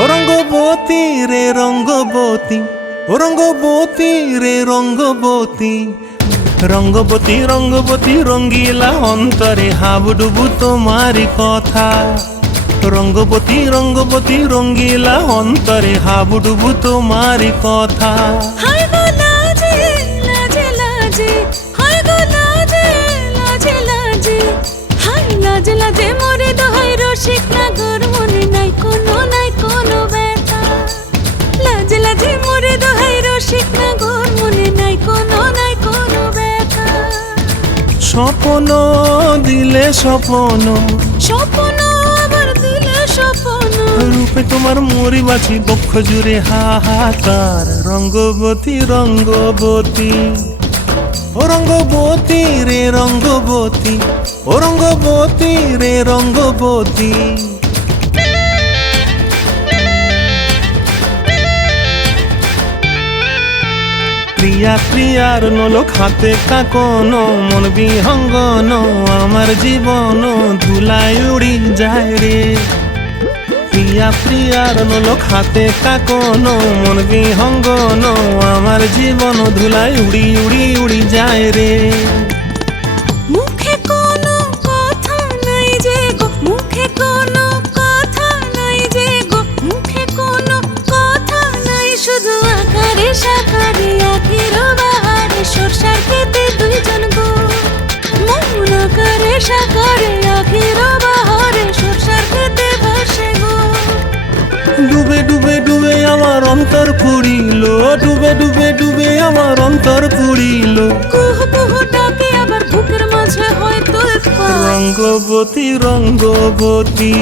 ও রঙ্গবতী রে রঙ্গবতী, ও রঙ্গবতী রে রঙ্গবতী, রঙ্গবতী রঙ্গবতী রঙ্গিলা অন্তরে হাবুডুবু তোমারি কথা। রঙ্গবতী রঙ্গবতী রঙ্গিলা অন্তরে হাবুডুবু তোমারি কথা। হায় গো লাজে লাজে লাজে, হায় গো লাজে লাজে লাজে, হায় লাজে লাজে মোরে দোহাই রসিক নাগর মনে নাই কোনো ব্যথা। লাজে লাজে মোরে দোহাই রসিক নাগর মনে নাই কোনো ব্যথা। স্বপ্ন দিলে স্বপ্ন, স্বপ্ন আবার দিলে স্বপ্ন, রূপে তোমার মরি বাছি বক্ষ জুড়ে হাহাকার। রঙ্গবতী রঙ্গবতী, ও রঙ্গবতী রে রঙ্গবতী, ও রঙ্গবতী রে রঙ্গবতী। প্রিয়া প্রিয়ার নলোক হাতে কাকন, মন বিহঙ্গন আমার জীবন ধুলায় উড়ি যায় রে। প্রিয়া প্রিয়ার নলোক হাতে কাকন, মন বিহঙ্গন আমার জীবন ধুলায় উড়ি উড়ি উড়ি যায় রে। মুখে কোনো কথা নাই যে গো, মুখে কোনো কথা নাই যে গো, মুখে কোনো কথা নাই, শুধু আকারে সাকারে আখের বাহারে সরষার খেতে দুইজন গো। মন আকারে সাকারে আখের বাহারে সরষার খেতে ভাসে গো। ডুবে ডুবে ডুবে আমার অন্তর পুরিল, ডুবে ডুবে ডুবে আমার অন্তর পুরিল। কুহু কুহু ডাকে আবার বুকের মাঝে হয় তোলপাড়। রঙ্গবতী রঙ্গবতী।